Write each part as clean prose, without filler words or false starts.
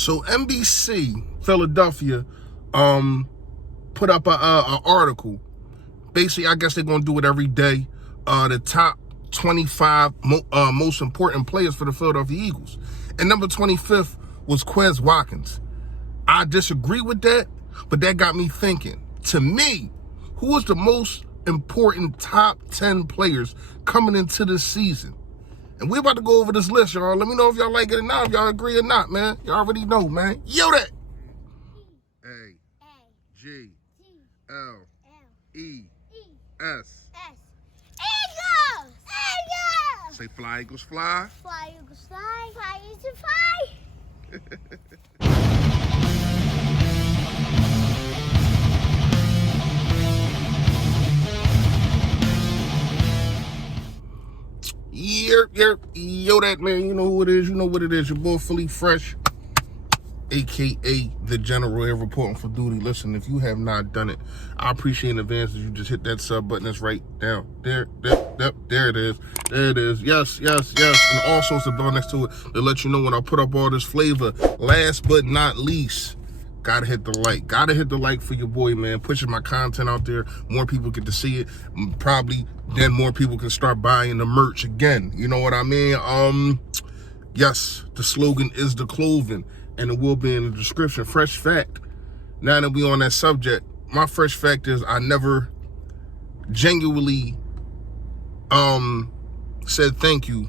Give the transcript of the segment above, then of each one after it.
So NBC Philadelphia put up a article. Basically, I guess they're gonna do it every day. The top 25 most important players for the Philadelphia Eagles, and number 25th was Quez Watkins. I disagree with that, but that got me thinking. To me, who is the most important top 10 players coming into this season? And we're about to go over this list, y'all. Let me know if y'all like it or not, if y'all agree or not, man. Y'all already know, man. Yo, that. A, G, L, E, S. Eagles! Eagles! Say fly, Eagles, fly. Fly, Eagles, fly. Fly, Eagles, fly. Yo, that, man. You know who it is. You know what it is. Your boy, Philly Fresh, a.k.a. the General, here reporting for duty. Listen, if you have not done it, I appreciate in advance that you just hit that sub button. That's right down there. There it is. There it is. Yes. And also, it's a bell next to it to let you know when I put up all this flavor. Last but not least, gotta hit the like. Gotta hit the like for your boy, man. Pushing my content out there. More people get to see it. Probably then more people can start buying the merch again. You know what I mean? Yes, the slogan is the clothing, and it will be in the description. Fresh fact. Now that we on that subject, my fresh fact is I never genuinely said thank you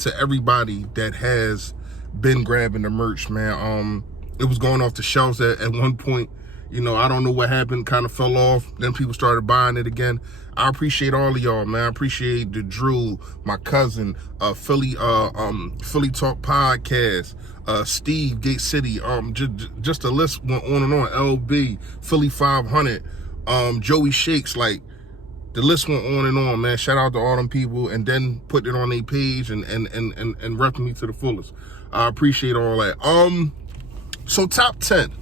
to everybody that has been grabbing the merch, man. It was going off the shelves at one point. You know, I don't know what happened, kind of fell off. Then people started buying it again. I appreciate all of y'all, man. I appreciate the Drew, my cousin, Philly Talk Podcast, Steve, Gate City, just the list went on and on. LB, Philly 500, Joey Shakes, like the list went on and on, man. Shout out to all them people, and then put it on their page and repping me to the fullest. I appreciate all that. So top 10.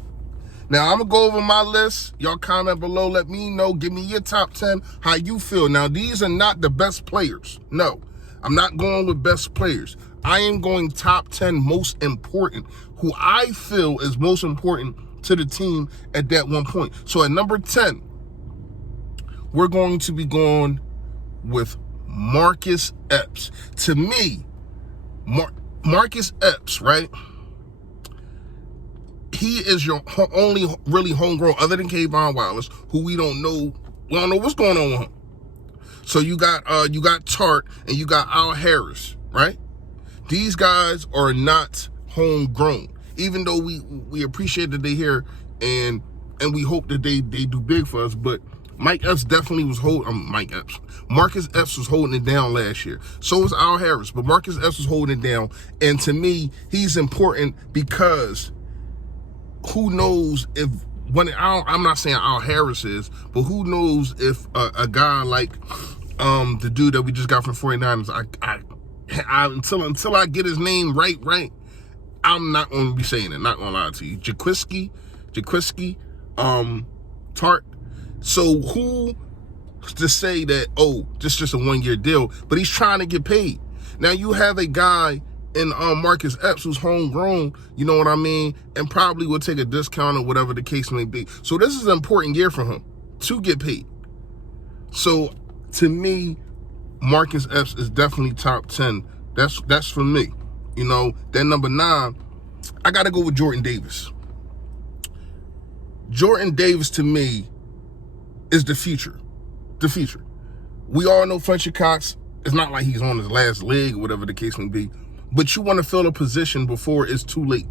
Now, I'm going to go over my list. Y'all comment below. Let me know. Give me your top 10, how you feel. Now, these are not the best players. No, I'm not going with best players. I am going top 10 most important, who I feel is most important to the team at that one point. So at number 10, we're going to be going with Marcus Epps. To me, Marcus Epps, right? He is your only really homegrown, other than Kayvon Wallace, who we don't know what's going on with him. So you got Tart and you got Al Harris, right? These guys are not homegrown, even though we appreciate that they're here and we hope that they do big for us. But Mike Epps definitely was Marcus Epps was holding it down last year. So was Al Harris, but Marcus Epps was holding it down. And to me, he's important because who knows if I'm not saying Al Harris is, but who knows if a guy like the dude that we just got from 49ers, until I get his name right, I'm not going to be saying it. Not going to lie to you. Jaquiski, Tart. So who to say that, oh, this is just a one-year deal, but he's trying to get paid. Now you have a guy in Marcus Epps who's homegrown, you know what I mean, and probably will take a discount or whatever the case may be. So this is an important year for him to get paid. So to me, Marcus Epps is definitely top 10. That's for me. You know, then number 9, I got to go with Jordan Davis. Jordan Davis to me is the future. The future. We all know Fletcher Cox. It's not like he's on his last leg or whatever the case may be. But you want to fill a position before it's too late.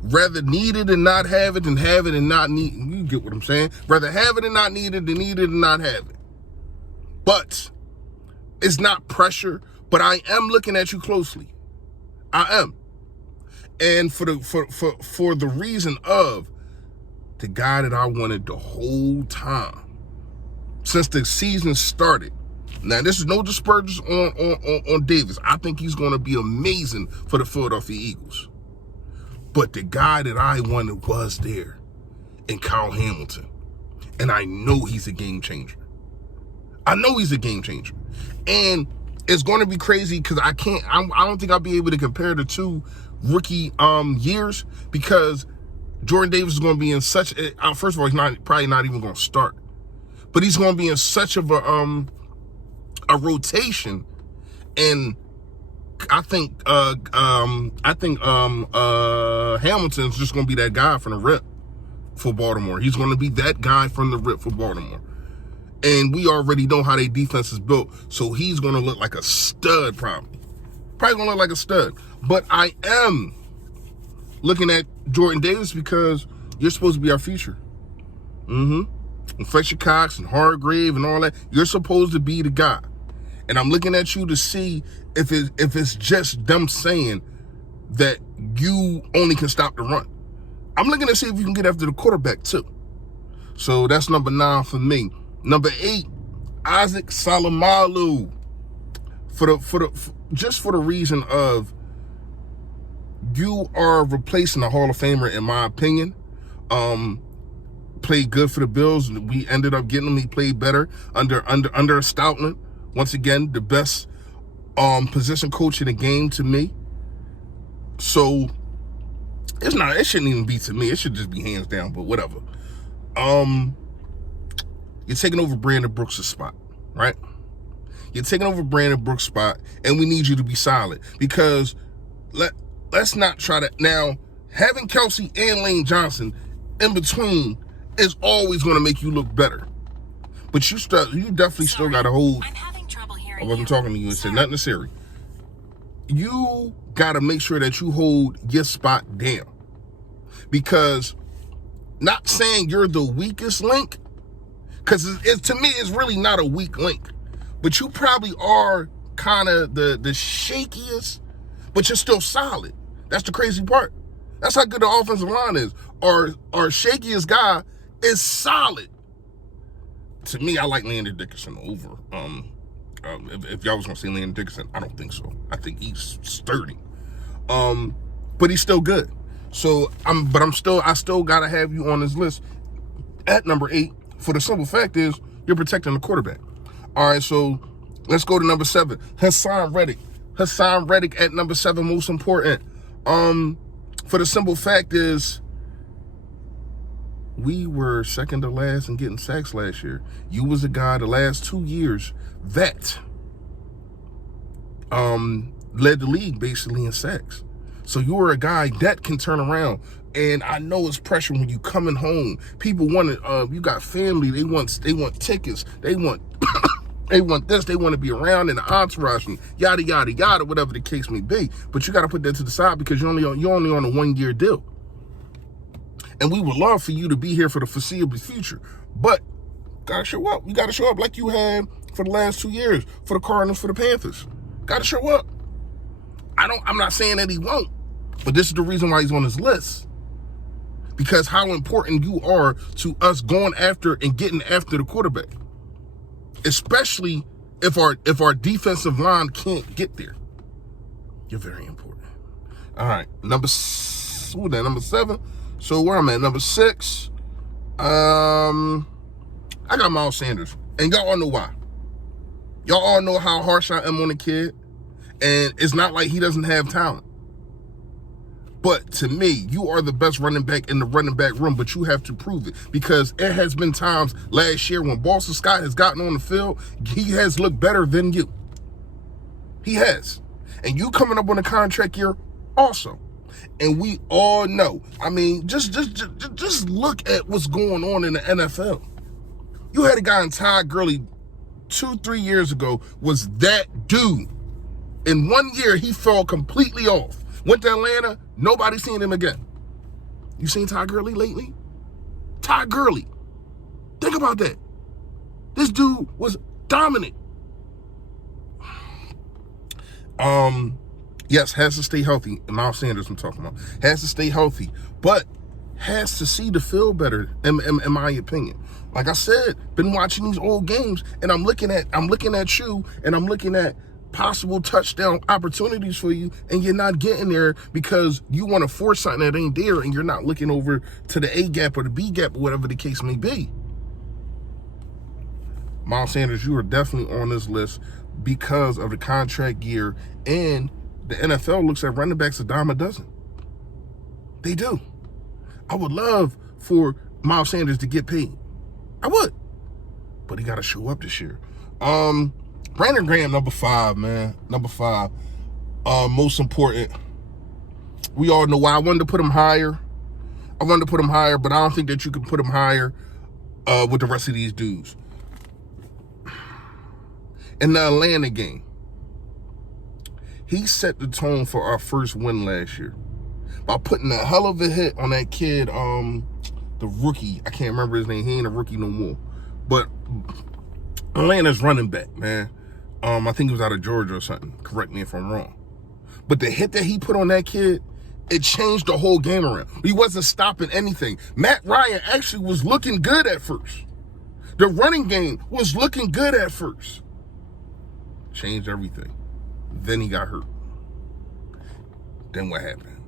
Rather need it and not have it than have it and not need it. You get what I'm saying? Rather have it and not need it than need it and not have it. But it's not pressure, but I am looking at you closely. I am. And for the reason of the guy that I wanted the whole time since the season started. Now, this is no dispersions on Davis. I think he's going to be amazing for the Philadelphia Eagles. But the guy that I wanted was there in Kyle Hamilton. And I know he's a game changer. And it's going to be crazy because I don't think I'll be able to compare the two rookie years, because Jordan Davis is going to be in such a, first of all, he's probably not even going to start, but he's going to be in such of a rotation. And I think Hamilton's just going to be that guy from the rip for Baltimore. He's going to be that guy from the rip for Baltimore. And we already know how their defense is built, so he's going to look like a stud probably. Probably going to look like a stud. But I am looking at Jordan Davis because you're supposed to be our future. And Fletcher Cox and Hargrave and all that, you're supposed to be the guy. And I'm looking at you to see if it's just them saying that you only can stop the run. I'm looking to see if you can get after the quarterback too. So that's number 9 for me. Number 8, Isaac Salamalu. Just for the reason of you are replacing a Hall of Famer, in my opinion. Played good for the Bills. We ended up getting him. He played better under Stoutland. Once again, the best position coach in the game to me. So it shouldn't even be to me. It should just be hands down, but whatever. You're taking over Brandon Brooks' spot, right? You're taking over Brandon Brooks' spot, and we need you to be solid, because let's not try to, now, having Kelsey and Lane Johnson in between is always going to make you look better. But you definitely still got to hold. I'm having trouble hearing I wasn't you. talking to you. It said nothing to Siri. You got to make sure that you hold your spot down, because not saying you're the weakest link, because to me, it's really not a weak link. But you probably are kind of the shakiest, but you're still solid. That's the crazy part. That's how good the offensive line is. Our shakiest guy is solid. To me, I like Landon Dickerson over. If y'all was going to say Landon Dickerson, I don't think so. I think he's sturdy. But he's still good. So I still got to have you on this list at number 8. For the simple fact is, you're protecting the quarterback. All right, so let's go to number 7. Hassan Reddick. Hassan Reddick at number 7, most important. For the simple fact is, we were second to last in getting sacks last year. You was a guy the last 2 years that led the league basically in sacks. So you were a guy that can turn around. And I know it's pressure when you coming home. People want it. You got family. They want tickets. They want they want this. They want to be around in the entourage and yada yada yada, whatever the case may be. But you got to put that to the side, because you're only on a 1-year deal. And we would love for you to be here for the foreseeable future. But gotta show up. You gotta show up like you had for the last 2 years for the Cardinals, for the Panthers. Gotta show up. I'm not saying that he won't, but this is the reason why he's on this list. Because how important you are to us going after and getting after the quarterback. Especially if our defensive line can't get there. You're very important. All right, number 7. So where I'm at, number 6. I got Miles Sanders. And y'all all know why. Y'all all know how harsh I am on the kid. And it's not like he doesn't have talent. But to me, you are the best running back in the running back room, but you have to prove it. Because it has been times last year when Boston Scott has gotten on the field, he has looked better than you. He has. And you coming up on a contract year also. And we all know. I mean, just look at what's going on in the NFL. You had a guy in Todd Gurley 2-3 years ago, was that dude. In 1 year, he fell completely off. Went to Atlanta, nobody seen him again. You seen Todd Gurley lately? Todd Gurley. Think about that. This dude was dominant. Yes, has to stay healthy. Miles Sanders I'm talking about. Has to stay healthy, but has to see the field better, in my opinion. Like I said, been watching these old games, and I'm looking at you, and I'm looking at possible touchdown opportunities for you, and you're not getting there because you want to force something that ain't there, and you're not looking over to the A gap or the B gap or whatever the case may be. Miles Sanders, you are definitely on this list, because of the contract year, and the NFL looks at running backs a dime a dozen. They do. I would love for Miles Sanders to get paid. I would. But he got to show up this year. Brandon Graham, number 5, man. Number 5. Most important. We all know why I wanted to put him higher. But I don't think that you can put him higher with the rest of these dudes. In the Atlanta game, he set the tone for our first win last year by putting a hell of a hit on that kid, the rookie. I can't remember his name. He ain't a rookie no more. But Atlanta's running back, man. I think he was out of Georgia or something. Correct me if I'm wrong. But the hit that he put on that kid, it changed the whole game around. He wasn't stopping anything. Matt Ryan actually was looking good at first. The running game was looking good at first. Changed everything. Then he got hurt. Then what happened?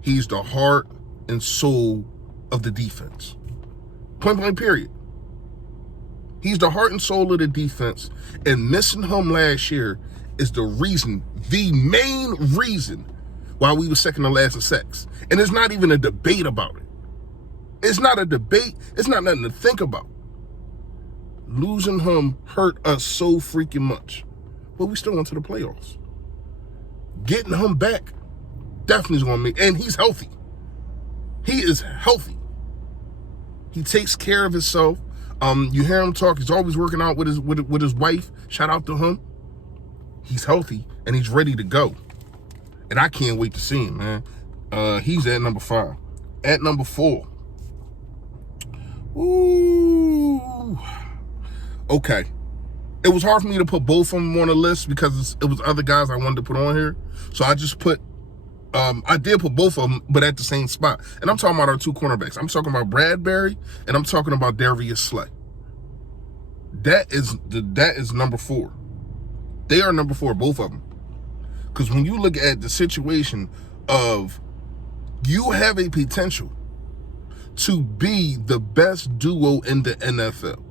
He's the heart and soul of the defense. Point blank period. He's the heart and soul of the defense, and missing him last year is the main reason why we were second to last in sacks. And there's not even a debate about it. It's not a debate. It's not nothing to think about. Losing him hurt us so freaking much. But we still went to the playoffs. Getting him back definitely is going to make, and he's healthy. He is healthy. He takes care of himself. You hear him talk. He's always working out with his wife. Shout out to him. He's healthy and he's ready to go. And I can't wait to see him, man. He's at number 5. At number 4. Ooh. Okay. It was hard for me to put both of them on the list because it was other guys I wanted to put on here. So I just put, I did put both of them, but at the same spot. And I'm talking about our 2 cornerbacks. I'm talking about Bradbury and I'm talking about Darius Slay. That is number 4. They are number 4, both of them. Because when you look at the situation of you have a potential to be the best duo in the NFL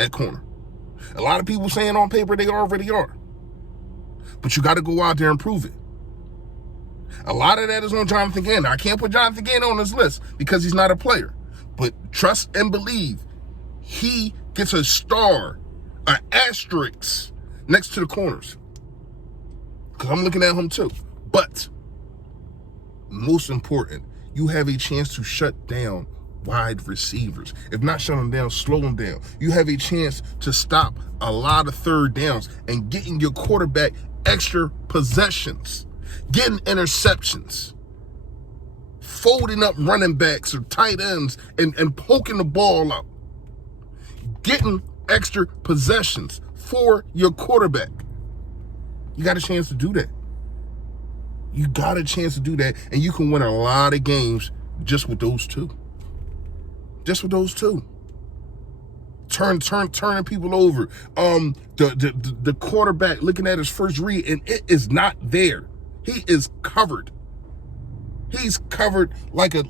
at corner. A lot of people saying on paper they already are. But you got to go out there and prove it. A lot of that is on Jonathan Gannon. I can't put Jonathan Gannon on this list because he's not a player. But trust and believe, he gets a star, an asterisk next to the corners. Because I'm looking at him too. But most important, you have a chance to shut down wide receivers. If not shut them down, slow them down. You have a chance to stop a lot of third downs and getting your quarterback extra possessions, getting interceptions, folding up running backs or tight ends and poking the ball out, getting extra possessions for your quarterback. You got a chance to do that. You got a chance to do that, and you can win a lot of games just with those 2. Just with those 2. Turning people over. The quarterback looking at his first read, and it is not there. He is covered. He's covered like a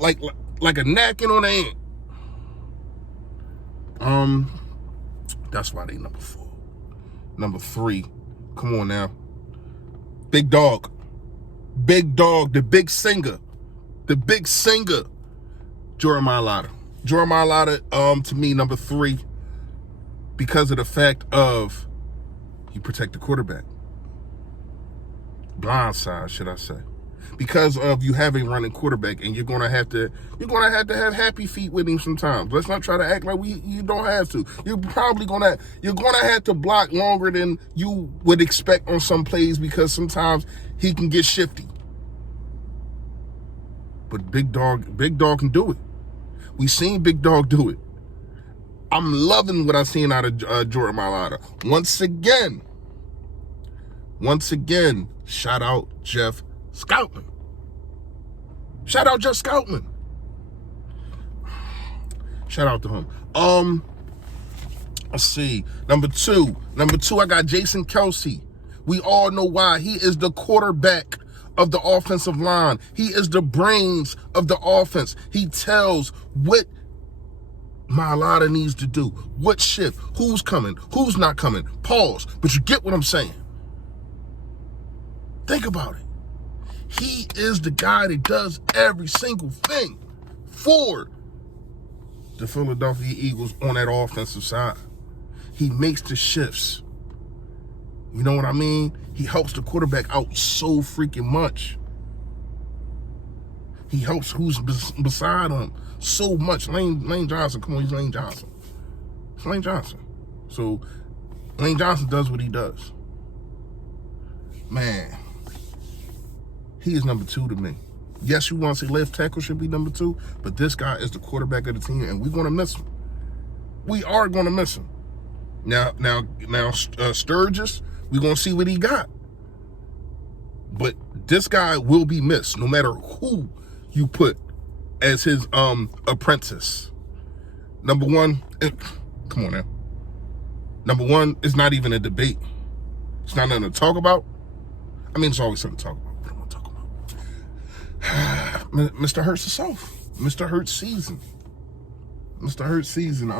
napkin on an ant. That's why they number 4. Number 3. Come on now. Big dog. Big dog. The big singer. Jordan Mailata. Jordan Mailata, to me, number 3, because of the fact of he protect the quarterback. Blindside, should I say. Because of you have a running quarterback, and you're gonna have to have happy feet with him sometimes. Let's not try to act like you don't have to. You're gonna have to block longer than you would expect on some plays because sometimes he can get shifty. But Big Dog can do it. We seen Big Dog do it. I'm loving what I've seen out of Jordan Mailata. Once again, shout out Jeff Scoutman. Shout out to him. Let's see. Number two, I got Jason Kelce. We all know why. He is the quarterback of the offensive line. He is the brains of the offense. He tells what Mailata needs to do. What shift? Who's coming? Who's not coming? Pause. But you get what I'm saying. Think about it. He is the guy that does every single thing for the Philadelphia Eagles on that offensive side. He makes the shifts. You know what I mean? He helps the quarterback out so freaking much. He helps who's beside him so much. Lane Johnson, come on, he's Lane Johnson. It's Lane Johnson. So Lane Johnson does what he does. Man, he is number 2 to me. Yes, you want to say left tackle should be number 2, but this guy is the quarterback of the team, and we're going to miss him. We are going to miss him. Now, Sturgis, we're going to see what he got. But this guy will be missed no matter who you put as his apprentice. Number 1, come on now. Number 1 is not even a debate. It's not nothing to talk about. I mean, it's always something to talk about. What am I talking about? Mr. Hurts himself. Mr. Hurts season. Mr. Hurts season.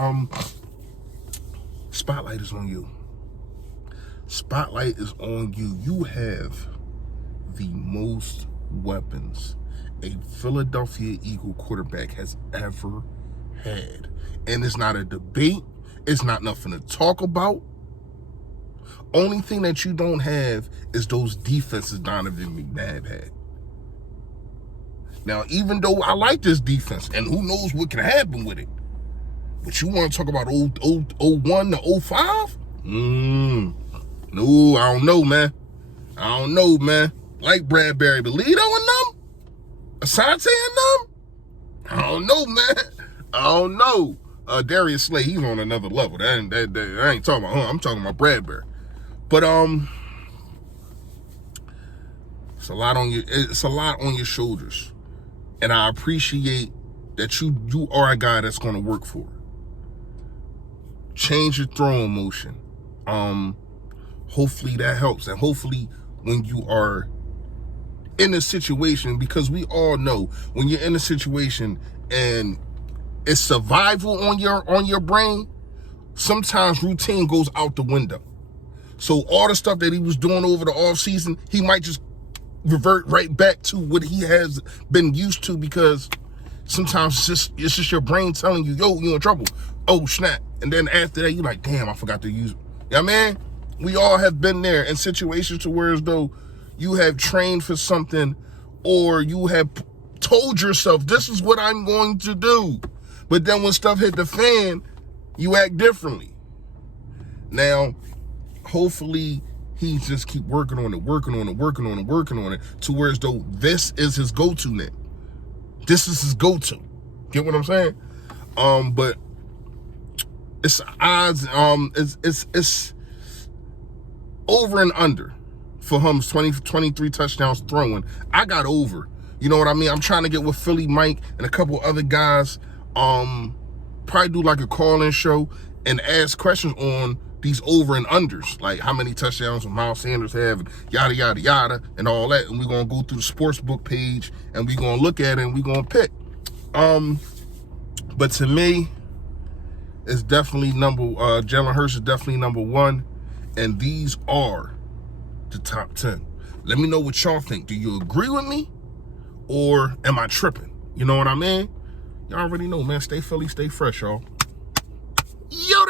Spotlight is on you. Spotlight is on you. You have the most weapons a Philadelphia Eagle quarterback has ever had. And it's not a debate. It's not nothing to talk about. Only thing that you don't have is those defenses Donovan McNabb had. Now, even though I like this defense, and who knows what can happen with it, but you want to talk about 01 to 05? No, I don't know, man. I don't know, man. Like Bradbury, Belito and them? Asante and them? I don't know, man. I don't know. Darius Slay, he's on another level. I ain't talking about him. I'm talking about Bradbury. But it's a lot on your shoulders. And I appreciate that you are a guy that's going to work for it. Change your throwing motion. Hopefully that helps. And hopefully when you are in a situation, because we all know when you're in a situation and it's survival on your brain, sometimes routine goes out the window. So all the stuff that he was doing over the offseason, he might just revert right back to what he has been used to, because sometimes it's just your brain telling you, yo, you're in trouble. Oh, snap. And then after that, you're like, damn, I forgot to use it. You know what I mean? We all have been there in situations to where as though you have trained for something, or you have told yourself, this is what I'm going to do. But then when stuff hit the fan, you act differently. Now, hopefully he just keep working on it to where as though this is his go-to now. This is his go-to. Get what I'm saying? But it's odds, it's over and under for him. 23 touchdowns throwing. I got over. You know what I mean? I'm trying to get with Philly Mike and a couple other guys, probably do like a call-in show and ask questions on these over and unders, like how many touchdowns will Miles Sanders have, and yada, yada, yada, and all that. And we're going to go through the sports book page, and we're going to look at it, and we're going to pick. But to me, it's definitely Jalen Hurts is definitely number 1, and these are the top 10. Let me know what y'all think. Do you agree with me, or am I tripping? You know what I mean? Y'all already know, man. Stay Philly, stay fresh, y'all. Yo,